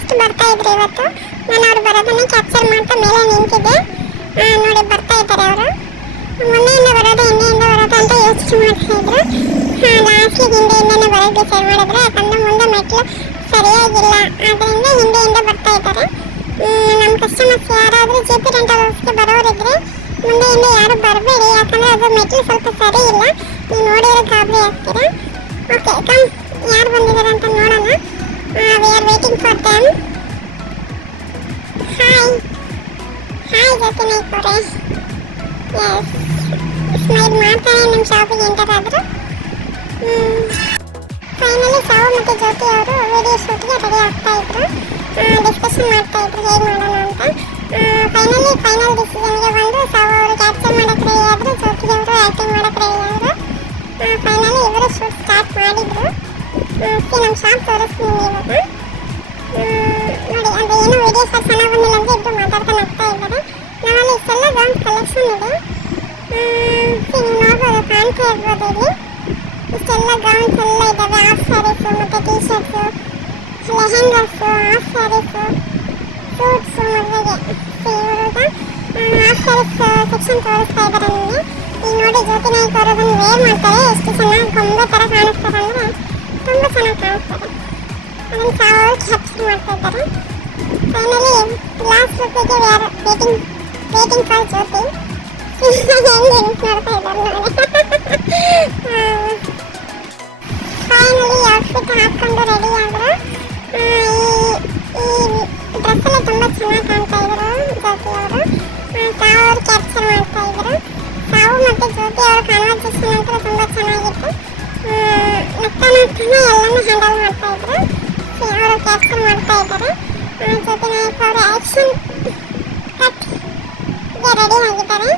Guest ಬರ್ತಾ ಇದ್ರು ಇವತ್ತು. ನಾನು ಅವ್ರು ಬರೋದನ್ನ ಕ್ಯಾಪ್ಚರ್ ಮಾಡ್ತಾ ಮೇಲೆ ನಿಂತಿದ್ದೆ. ನೋಡಿ ಬರ್ತಾ ಇದ್ದಾರೆ ಅವರು. ಮೊನ್ನೆಯಿಂದ ಬರೋದು ಹಿಂದೆಯಿಂದ ಬರೋದು ಅಂತ ಯೋಚನೆ ಮಾಡ್ತಾ ಇದ್ರು. ಲಾಸ್ಟಿಗೆ ಹಿಂದೆಯಿಂದನೇ ಬರೋದು ಡಿಸೈಡ್ ಮಾಡಿದ್ರು. ಯಾಕಂದರೆ ಮುಂದೆ ಮೆಟ್ಲು ಸರಿಯಾಗಿಲ್ಲ, ಆದ್ದರಿಂದ ಹಿಂದೆಯಿಂದ ಬರ್ತಾ ಇದ್ದಾರೆ. ನಮ್ಮ ಕಸ್ಟಮರ್ಸ್ ಯಾರಾದರೂ JP ರೆಂಟಲ್ ಹೌಸ್ಗೆ ಬರೋರಿದ್ರೆ ಮುಂದೆಯಿಂದ ಯಾರು ಬರಬೇಡಿ, ಯಾಕಂದರೆ ಅದು ಮೆಟ್ಲು ಸ್ವಲ್ಪ ಸರಿ ಇಲ್ಲ. ನೀವು ನೋಡಿದ್ರೆ ಗಾಬರಿ ಆಗ್ತೀರಾ. ಓಕೆ ಕಮ್, ಯಾರು ಬಂದಿದ್ದಾರೆ ಅಂತ ನೋಡೋಣ. We are waiting for them. Hi hi ಜೊತೆನೈಕ್ ಅವರೇ. ಎಸ್, ಸ್ಮೈಲ್ ಮಾಡ್ತಾನೆ ನಮ್ಮ ಶಾಪಿಗೆ ಎಂಟರ್ ಆದರು. ಫೈನಲಿ ಸಾವು ಮತ್ತು ಜ್ಯೋತಿ ಅವರು ವಿಡಿಯೋ ಶೂಟ್ಗೆ ರೆಡಿ ಆಗ್ತಾ ಇದ್ರು. ಡಿಸ್ಕಷನ್ ಮಾಡ್ತಾ ಇದ್ರು ಹೇಗೆ ಮಾಡೋಣ ಅಂತ. ಫೈನಲ್ ಡಿಸಿಷನ್ಗೆ ಬಂದು ಸಾವು ಅವರು ಕ್ಯಾಪ್ಚರ್ ಮಾಡೋಕ್ಕೆ ರೆಡಿ ಆದರು, ಜ್ಯೋತಿ ಅವರು ಆ್ಯಕ್ಟಿಂಗ್ ಮಾಡೋಕ್ಕೆ ರೆಡಿ ಆದರು. ಫೈನಲಿ ಇವರು ಶೂಟ್ ಸ್ಟಾರ್ಟ್ ಮಾಡಿದ್ರು. ನಮ್ಮ ಶಾಪ್ ತೋರಿಸ್ತೀನಿ ಇವಾಗ. ನೋಡಿ ಅದು ಏನೋ ವಿಡಿಯೋ ಸರ್ ಚೆನ್ನಾಗಿ ಬಂದಿಲ್ಲ ಅಂದರೆ ಇಬ್ಬರು ಮಾತಾಡ್ಕೊಂಡು ಆಗ್ತಾ ಇದ್ದಾರೆ. ನಮ್ಮಲ್ಲಿ ಇಷ್ಟೆಲ್ಲ ಗೌನ್ಸ್ ಕಲೆಕ್ಷನ್ ಇದೆ. ನೀವು ನೋಡ್ಬೋದು, ಕಾಣ್ತಾ ಇರ್ಬೋದು ಇಲ್ಲಿ ಇಷ್ಟೆಲ್ಲ ಗೌನ್ಸ್ ಎಲ್ಲ ಇದ್ದಾವೆ. ಹಾಫ್ ಸ್ಯಾರೀಸು ಮತ್ತು tea shirts, lehengas, half saris, suits ಮದುವೆಗೆ. ಇವ್ರಿಗೆ ಹಾಫ್ ಸ್ಯಾರೀಸ್ ಸೆಕ್ಷನ್ ತೋರಿಸ್ತಾ ಇದ್ದಾರೆ ನಿಮಗೆ. ಈಗ ನೋಡಿ ಜ್ಯೋತಿ ನಾಯ್ಕ ಅವರು ಅದನ್ನು ವೇರ್ ಮಾಡ್ತಾರೆ. ಎಷ್ಟು ಚೆನ್ನಾಗಿ ಗೊಂಬೆ ಥರ ಕಾಣಿಸ್ತಾರೆ ಅಂದರೆ ತುಂಬ ಚೆನ್ನಾಗಿ ಕಾಣಿಸ್ತಾರೆ. ಅದನ್ನು ಸಾವು ಕ್ಯಾಪ್ಚರ್ ಮಾಡ್ತಾ ಇದ್ದಾರೆ. ಫೈನಲಿ ಲಾಸ್ಟ್ ಲುಕ್ಕಿಗೆ ವೇಟಿಂಗ್ ಫಾರ್ ಜ್ಯೋತಿ. ನೋಡ್ತಾ ಇದ್ದಾರೆ ನೋಡಿ. ಫೈನಲಿ ಔಟ್ಫಿಟ್ ಹಾಕ್ಕೊಂಡು ರೆಡಿ ಆದರು. ಈ ಡ್ರೆಸ್ಸೆಲ್ಲ ತುಂಬ ಚೆನ್ನಾಗಿ ಕಾಣ್ತಾ ಇದ್ರು ಜ್ಯೋತಿ ಅವರು. ಸಾವು ಅವರು ಕ್ಯಾಪ್ಚರ್ ಮಾಡ್ತಾ ಇದ್ರು. ಸಾವು ಮತ್ತು ಜ್ಯೋತಿ ಅವರ ಕಾನ್ವರ್ಸೇಷನ್ ಅಂತೂ ತುಂಬ ಚೆನ್ನಾಗಿತ್ತು. ನಗ್ತಾ ಎಲ್ಲನೂ ಹ್ಯಾಂಡಲ್ ಮಾಡ್ತಾ ಇದ್ರು. ಅವರು ಕ್ಯಾಪ್ಚರ್ ಮಾಡ್ತಾ ಇದ್ದಾರೆ. ಜ್ಯೋತಿ ನಾಯಕ್ ಅವರು ಆ್ಯಕ್ಷನ್ ಕಟ್ಗೆ ರೆಡಿ ಆಗಿದ್ದಾರೆ.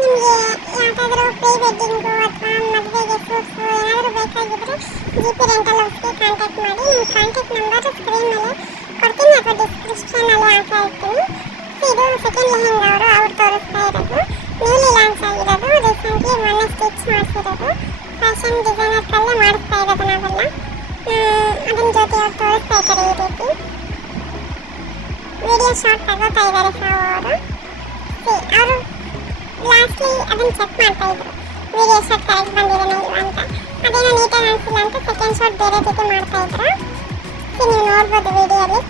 ನಿಮಗೆ ಯಾವುದಾದ್ರೂ ಪ್ರೀ ವೆಡ್ಡಿಂಗು ಅಥವಾ ಮದುವೆಗೆ ಸೂಟ್ಸು ಏನಾದರೂ ಬೇಕಾಗಿದ್ದರೆ JP ರೆಂಟಲ್ ಹೌಸ್ಗೆ ಕಾಂಟ್ಯಾಕ್ಟ್ ಮಾಡಿ. ನಿಮ್ಮ ಕಾಂಟ್ಯಾಕ್ಟ್ ನಂಬರ್ ಸ್ಕ್ರೀನ್ ಮೇಲೆ ಕೊಡ್ತೀನಿ ಅಥವಾ ಡಿಸ್ಕ್ರಿಪ್ಷನಲ್ಲಿ ಹಾಕ್ತಾ ಇರ್ತೀನಿ. ಇದು ಸೆಕೆಂಡ್ ಲೆಹೆಂಗಾ ಅವ್ರು ತೋರಿಸ್ತಾ ಇರೋದು. ನ್ಯೂಲಿ ಲಾಂಚ್ ಆಗಿರೋದು, ರೀಸೆಂಟ್ಲಿ ಮೊನ್ನೆ ಸ್ಟಿಚ್ ಮಾಡಿಸಿರೋದು. ಫ್ಯಾಷನ್ ಡಿಸೈನರ್ಸಲ್ಲೇ ಮಾಡಿಸ್ತಾ ಇರೋದು ನಾವೆಲ್ಲ. ಅದನ್ನು ಜ್ಯೋತಿ ಅವ್ರು ತೋರಿಸ್ತಾ ಇದ್ದಾರೆ. ಈ ರೀತಿ ವಿಡಿಯೋ ಶಾರ್ಟ್ ತಗೋತಾ ಇದ್ದಾರೆ ಸಾವು ಅವರು. ಅವರು ಲಾಸ್ಟ್ಲಿ ಅದನ್ನು ಚೆಕ್ ಮಾಡ್ತಾ ಇದ್ರು, ವಿಡಿಯೋ ಶಾರ್ಟ್ ಕರೆಕ್ಟ್ ಬಂದಿರೋಣ ಇಲ್ವಾ ಅಂತ. ಅದೇನೋ ನೀಟಾಗಿ ಅನಿಸಿಲ್ಲ ಅಂತ ಸೆಕೆಂಡ್ ಶಾರ್ಟ್ ಬೇರೆ ರೀತಿ ಮಾಡ್ತಾ ಇದ್ರು. ನೀವು ನೋಡ್ಬೋದು ವಿಡಿಯೋಲಿ.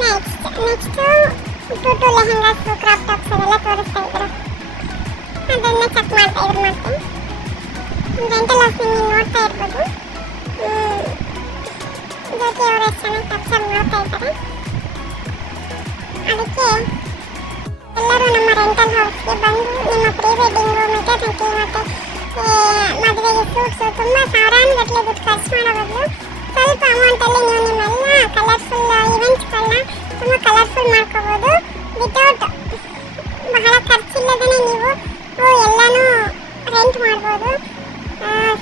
Next to lehengas, crop tops ಅದೆಲ್ಲ ತೋರಿಸ್ತಾ ಇದ್ರು. ಅದನ್ನು ಚೆಕ್ ಮಾಡ್ತಾ ಇದ್ರು. ಮತ್ತೆ ರೆಂಟಲ್ ಹೌಸ್ ನೀವು ನೋಡ್ತಾ ಇರ್ಬೋದು. ಜ್ಯೋತಿ ಅವರು ಎಷ್ಟು ಚೆನ್ನಾಗಿ ಕ್ಯಾಪ್ಚರ್ ಮಾಡ್ತಾ ಇದ್ದಾರೆ. ಅದಕ್ಕೆ ಎಲ್ಲರೂ ನಮ್ಮ ರೆಂಟಲ್ ಹೌಸ್ಗೆ ಬಂದು ನಿಮ್ಮ ಪ್ರೀ ವೆಡ್ಡಿಂಗು, ಮೆಟರ್ನಿಟಿ ಮತ್ತು ಮದುವೆಗೆ ಸೂಟ್ಸು ತುಂಬ ಸಾವಿರಾನುಗಟ್ಟಲೆ ದುಡ್ಡು ಖರ್ಚು ಮಾಡೋ ಬದಲು ಸ್ವಲ್ಪ ಅಮೌಂಟಲ್ಲಿ ನೀವು ನಿಮ್ಮೆಲ್ಲ ಕಲರ್ಫುಲ್ ಇವೆಂಟ್ಸ್ಗಳನ್ನ ತುಂಬ ಕಲರ್ಫುಲ್ ಮಾಡ್ಕೋಬೋದು. ವಿತೌಟ್ ಬಹಳ ಖರ್ಚಿಲ್ಲದೇ ನೀವು ಎಲ್ಲನೂ ರೆಂಟ್ ಮಾಡ್ಬೋದು.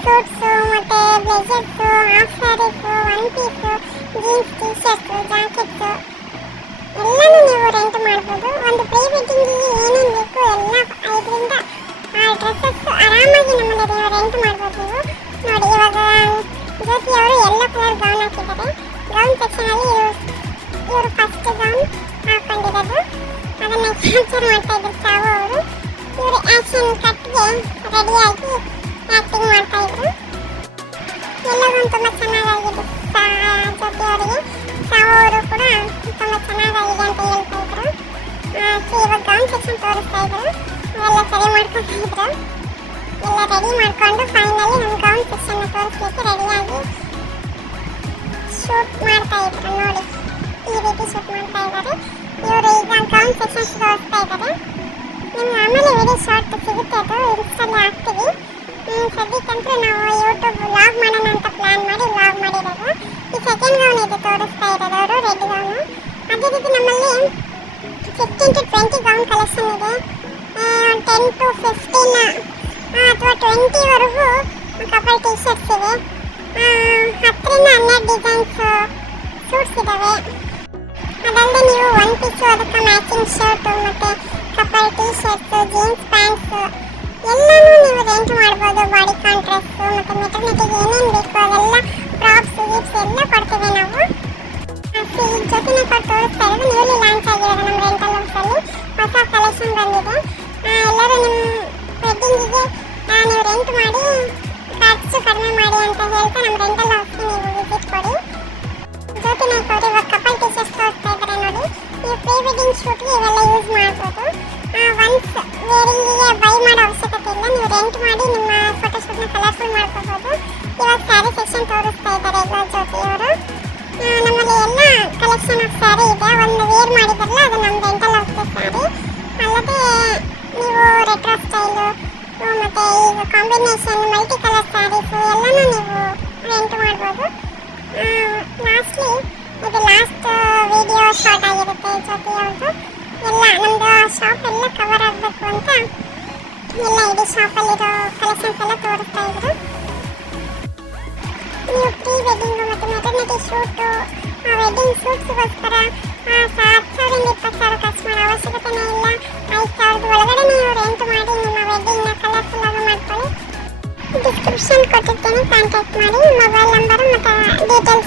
ಸೂಟ್ಸು ಮತ್ತು blazers, half saris, one piece, jeans, T shirts, jackets ಎಲ್ಲನೂ ನೀವು ರೆಂಟ್ ಮಾಡ್ಬೋದು. ಒಂದು ಪ್ರೀ ವೆಡ್ಡಿಂಗಿಗೆ ಏನೇನು ಬೇಕು ಎಲ್ಲ 5ರಿಂದ 6 ಡ್ರೆಸ್ಸಸ್ ಆರಾಮಾಗಿ ನಮ್ಮಲ್ಲಿ ರೆಂಟ್ ಮಾಡ್ಬೋದು ನೀವು. ನೋಡಿ ಇವಾಗ ಜ್ಯೋತಿ ಅವರು ಎಲ್ಲೋ ಕಲರ್ ಗೌನ್ ಹಾಕಿದ್ದಾರೆ. ಗೌನ್ ಸೆಕ್ಷನಲ್ಲಿ ಇವರು ಫಸ್ಟ್ ಗೌನ್ ಹಾಕೊಂಡಿರೋದು. ಅದನ್ನು ಕ್ಯಾಪ್ಚರ್ ಮಾಡ್ತಾ ಇದ್ರು ಸಾವು ಅವರು. ಇವರು ಆ್ಯಕ್ಷನ್ ಕಟ್ಗೆ ರೆಡಿಯಾಗಿ ಆ್ಯಕ್ಟಿಂಗ್ ಮಾಡ್ತಾ ಇದ್ರು. ಎಲ್ಲೋ ಗೌನ್ ತುಂಬ ಚೆನ್ನಾಗಾಗಿದೆ ಜ್ಯೋತಿ ಅವರಿಗೆ. ಸಾವು ಅವರು ಕೂಡ ತುಂಬ ಚೆನ್ನಾಗಾಗಿದೆ ಅಂತ ಹೇಳ್ತಾ ಇದ್ರು. ಇವಾಗ ಗೌನ್ ಸೆಕ್ಷನ್ ತೋರಿಸ್ತಾ ಇದ್ರು. ಅವೆಲ್ಲ ಸರಿ ಮಾಡ್ಕೊತಾ ಇದ್ರು. ಎಲ್ಲ ರೆಡಿ ಮಾಡಿಕೊಂಡು ಫೈನಲಿ ನಮ್ಮ ಗೌನ್ ಸೆಕ್ಷನ್ನ ತೋರಿಸ್ಲಿಕ್ಕೆ ರೆಡಿಯಾಗಿ ಶೂಟ್ ಮಾಡ್ತಾ ಇದ್ರು. ನೋಡಿ ಈ ರೀತಿ ಶೂಟ್ ಮಾಡ್ತಾ ಇದ್ದಾರೆ ಇವರು. ಈಗ ಗೌನ್ ಸೆಕ್ಷನ್ಸ್ ತೋರಿಸ್ತಾ ಇದ್ದಾರೆ. ನಿಮ್ಗೆ ಆಮೇಲೆ ವಿಡಿಯೋ ಶಾರ್ಟ್ ಸಿಗುತ್ತೆ, ಅದು ಇನ್ಸ್ಟಾಲ್ಲಿ ಹಾಕ್ತೀವಿ. ಸದ್ಯಕ್ಕಂತೂ ನಾವು ಯೂಟ್ಯೂಬ್ ವ್ಲಾಗ್ ಮಾಡೋಣ ಅಂತ ಪ್ಲ್ಯಾನ್ ಮಾಡಿ ವ್ಲಾಗ್ ಮಾಡಿರೋದು. ಈ ಸೆಕೆಂಡ್ ಗೌನ್ ಇದು ತೋರಿಸ್ತಾ ಇರೋದು ಅವರು, ರೆಡ್ ಗೌನು. ಅದೇ ರೀತಿ ನಮ್ಮಲ್ಲಿ 15 to 20 ಗೌನ್ ಕಲೆಕ್ಷನ್ ಇದೆ. 10 to 15 ಅಥವಾ 20ವರೆಗೂ ಕಪಲ್ ಟೀ ಶರ್ಟ್ಸ್ ಇವೆ. 10ರಿಂದ 12 ಡಿಸೈನ್ಸ್ ಸೂಟ್ಸ್ ಇದ್ದಾವೆ. ಅದಲ್ಲದೆ ನೀವು ಒನ್ ಪೀಸು, ಅದಕ್ಕೆ ಮ್ಯಾಚಿಂಗ್ ಶರ್ಟು ಮತ್ತು couple tea shirts, jeans pants ಎಲ್ಲನೂ ನೀವು ರೆಂಟ್ ಮಾಡ್ಬೋದು. ಬಾಡಿ ಕಾನ್ ಡ್ರೆಸ್ಸು ಮತ್ತು ಮೆಟರ್ನಿಟಿಗೆ ಏನೇನು ಬೇಕು ಅವೆಲ್ಲ ಪ್ರಾಪ್ಸ್ ಗೀಪ್ಸ್ ಎಲ್ಲ ಕೊಡ್ತೀವಿ ನಾವು. ನಮ್ಮ ರೆಂಟಲ್ ಹೌಸ್ಗೆ ನೀವು ವಿಸಿಟ್ ಕೊಡಿ. ಜ್ಯೋತಿ ನಾಯ್ಕ ಅವರು ಇವಾಗ ಕಪಲ್ ಟೀಚರ್ಸ್ ತೋರಿಸ್ತಾ ಇದ್ದಾರೆ ನೋಡಿ. ನೀವು ಪ್ರೀ ವೆಡ್ಡಿಂಗ್ ಶೂಟ್ಗೆ ಇವೆಲ್ಲ ಯೂಸ್ ಮಾಡ್ಬೋದು. ಒನ್ಸ್ ವೇರಿಂಗಿಗೆ ಬೈ ಮಾಡೋ ಅವಶ್ಯಕತೆ ಇಲ್ಲ, ನೀವು ರೆಂಟ್ ಮಾಡಿ ನಿಮ್ಮ ಫೋಟೋಶೂಟ್ನ ಕಲರ್ಫುಲ್ ಮಾಡ್ಕೋಬೋದು. ಇವಾಗ ಸ್ಯಾರಿ ಸೆಕ್ಷನ್ ತೋರಿಸ್ತಾ ಇದ್ದಾರೆ ಈಗ ಜ್ಯೋತಿ ಅವರು. ನಮ್ಮಲ್ಲಿ ಎಲ್ಲ ಕಲೆಕ್ಷನ್ ಆಫ್ ಸ್ಯಾರಿ ಇದೆ. ಒಂದು ವೇರ್ ಮಾಡಿದಾರಲ್ಲ ಅದು ನಮ್ಮ ರೆಂಟಲ್ ಹೌಸ್ಗೆ ಸ್ಯಾರಿ. ಅಲ್ಲದೆ ನೀವು ರೆಟ್ರೋ ಸ್ಟೈಲು ಮತ್ತು ಈಗ ಕಾಂಬಿನೇಷನ್ ಮಲ್ಟಿ ಕಲರ್ ಸ್ಯಾರೀಸು ಎಲ್ಲನೂ ನೀವು ರೆಂಟ್ ಮಾಡ್ಬೋದು. ಲಾಸ್ಟ್ಲಿ ಇದು ಲಾಸ್ಟ್ ವಿಡಿಯೋ ಶಾರ್ಟ್ ಆಗಿರುತ್ತೆ ಜ್ಯೋತಿ ಅವ್ರದ್ದು. ಎಲ್ಲ ನಮ್ಮದು ಶಾಪ್ ಎಲ್ಲ ಕವರ್ ಆಗಬೇಕು ಅಂತ ಎಲ್ಲ ಇಡೀ ಶಾಪಲ್ಲಿರೋ ಕಲೆಕ್ಷನ್ಸ್ ಎಲ್ಲ ತೋರಿಸ್ತಾ ಇದ್ರು. ನೀವು ಪ್ರೀ ವೆಡ್ಡಿಂಗು ಮತ್ತು ಮೆಟರ್ನಿಟಿ ಶೂಟು ವೆಡ್ಡಿಂಗ್ ಶೂಟ್ಸ್ಗೋಸ್ಕರ 10,000 20,000 ಖರ್ಚು ಮಾಡೋ ಅವಶ್ಯಕತೆನೇ ಇಲ್ಲ. 5,000 ಒಳಗಡೆ ನೀವು ರೆಂಟ್ ಮಾಡಿ ನಿಮ್ಮ ವೆಡ್ಡಿಂಗ್ನ ಕಲರ್ಫುಲ್ ಆಗಿ ಮಾಡ್ಕೊಳ್ಳಿ. ಡಿಸ್ಕ್ರಿಪ್ಷನ್ ಕೊಟ್ಟಿರ್ತೀನಿ, ಕಾಂಟ್ಯಾಕ್ಟ್ ಮಾಡಿ. ಮೊಬೈಲ್ ನಂಬರು ಮತ್ತು ಡೀಟೇಲ್ಸ್